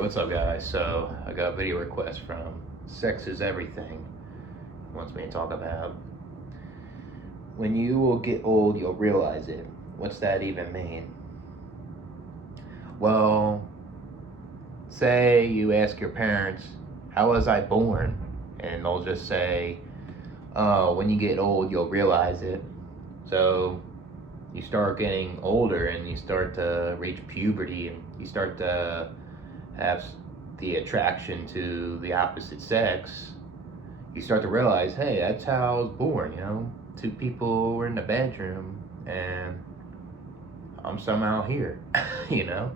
Alright, what's up guys? So, I got a video request from Sex is Everything. He wants me to talk about when you will get old, you'll realize it. What's that even mean? Well, say you ask your parents, how was I born? And they'll just say, oh, when you get old, you'll realize it. So, you start getting older and you start to reach puberty and you start to have the attraction to the opposite sex. You start to realize, hey, that's how I was born, you know? Two people were in the bedroom and I'm somehow here, you know?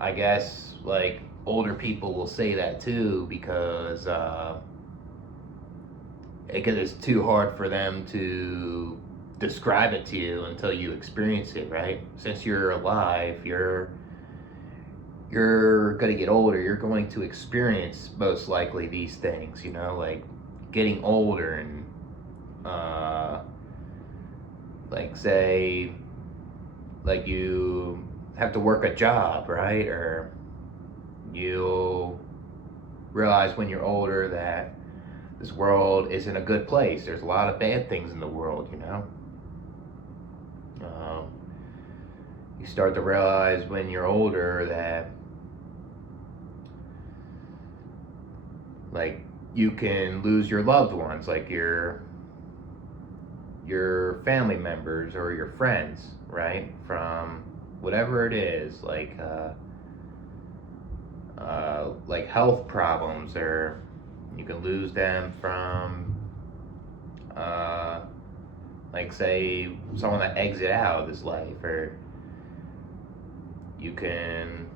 I guess, like, older people will say that too because it's too hard for them to describe it to you until you experience it, right? Since you're alive, you're going to get older, you're going to experience most likely these things, you know, like getting older and like say like you have to work a job, right? Or you'll realize when you're older that this world isn't a good place. There's a lot of bad things in the world, you know. You start to realize when you're older that like you can lose your loved ones, like your family members or your friends, right? From whatever it is, like health problems, or you can lose them from like say someone that exit out of this life, or you can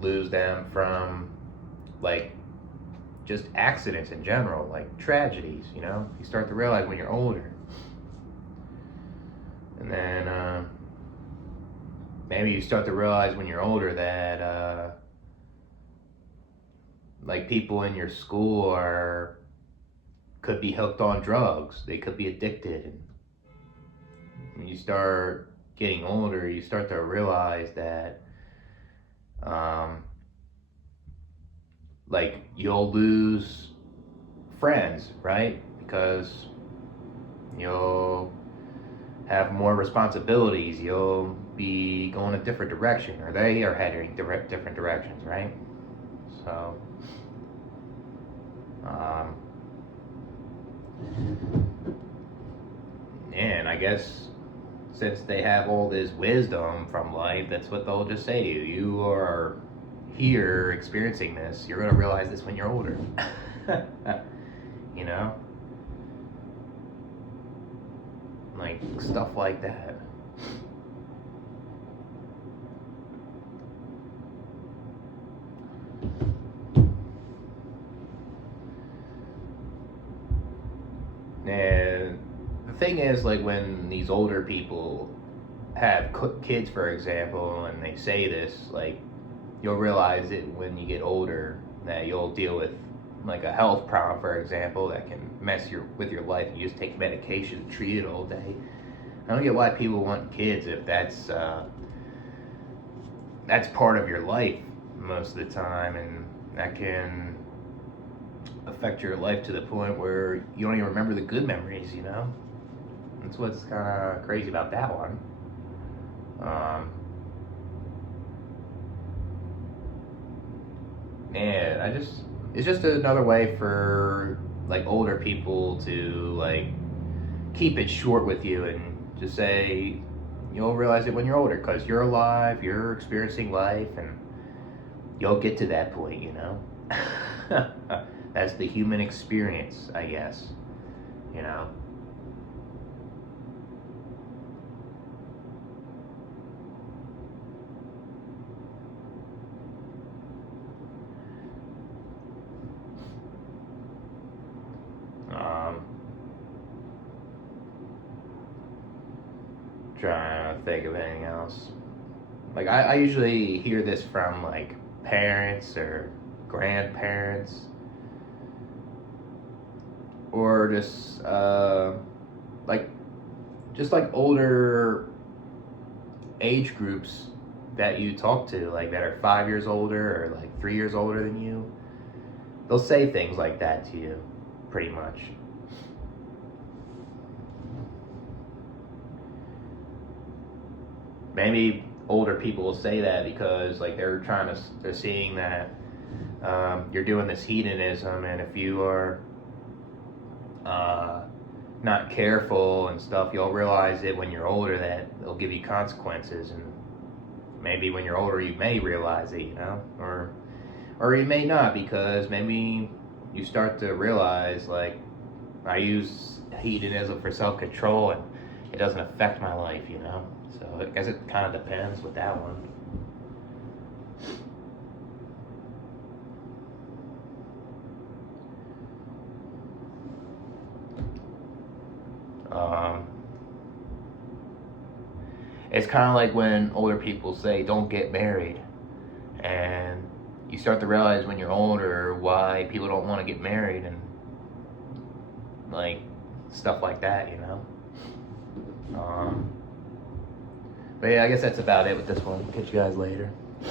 lose them from like just accidents in general, like tragedies, you know. You start to realize when you're older. And then maybe you start to realize when you're older that like people in your school could be hooked on drugs. They could be addicted. And when you start getting older, you start to realize that like you'll lose friends, right? Because you'll have more responsibilities, you'll be going a different direction, or they are heading different directions, right? So and I guess since they have all this wisdom from life, that's what they'll just say to you. You are here experiencing this. You're going to realize this when you're older. You know? Like stuff like that. And the thing is, like, when these older people have kids, for example, and they say this, like, you'll realize it when you get older that you'll deal with like a health problem, for example, that can mess with your life. You just take medication and treat it all day. I don't get why people want kids if that's part of your life most of the time, and that can affect your life to the point where you don't even remember the good memories, you know? That's what's kind of crazy about that one. And it's just another way for like older people to like keep it short with you and just say you'll realize it when you're older because you're alive, you're experiencing life, and you'll get to that point, you know. That's the human experience, I guess, you know. Trying to think of anything else. Like I usually hear this from like parents or grandparents, or like just like older age groups that you talk to, like that are 5 years older or like 3 years older than you, they'll say things like that to you, pretty much. Maybe older people will say that because like they're seeing that you're doing this hedonism, and if you are not careful and stuff, you'll realize it when you're older that it'll give you consequences, and maybe when you're older you may realize it, or you may not, because maybe you start to realize, like, I use hedonism for self-control and it doesn't affect my life, so I guess it kind of depends with that one. It's kind of like when older people say don't get married, and you start to realize when you're older why people don't want to get married, and like stuff like that, but yeah, I guess that's about it with this one. Catch you guys later.